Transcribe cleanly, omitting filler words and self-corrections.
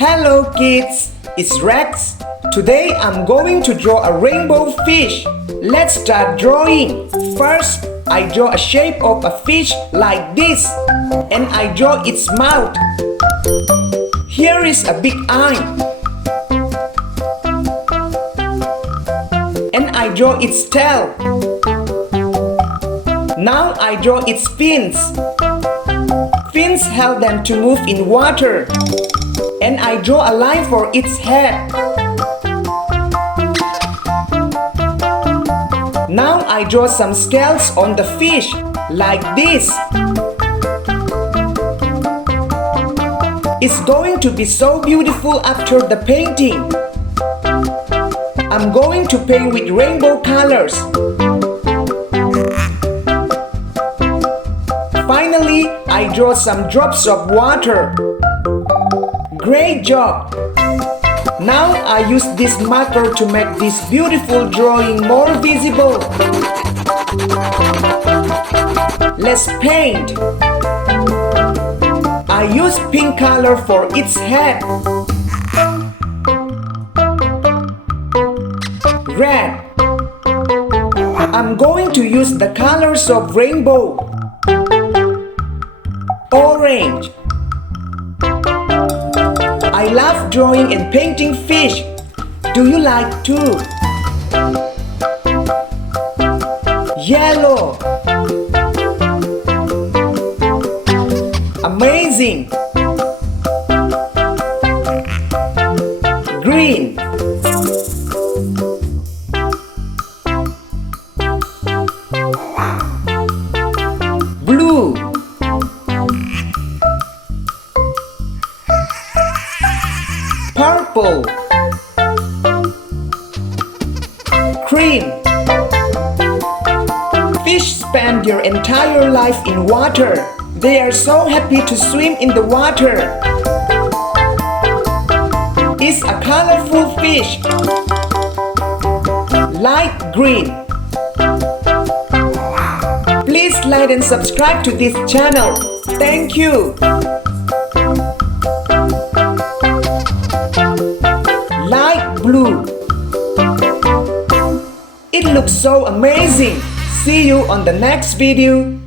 Hello kids, it's Rex. Today I'm going to draw a rainbow fish. Let's start drawing. First, I draw a shape of a fish like this, and I draw its mouth. Here is a big eye, and I draw its tail. Now I draw its fins. Fins help them to move in water, and I draw a line for its head. Now I draw some scales on the fish, like this. It's going to be so beautiful after the painting. I'm going to paint with rainbow colors. Finally, I draw some drops of water. Great job! Now I use this marker to make this beautiful drawing more visible. Let's paint. I use pink color for its head. Red. I'm going to use the colors of rainbow. Orange. I love drawing and painting fish. Do you like too? Yellow. Amazing. Green. Blue. Purple. Cream. Fish spend their entire life in water. They are so happy to swim in the water. It's a colorful fish. Light green. Please like and subscribe to this channel. Thank you. Light blue. It looks so amazing. See you on the next video.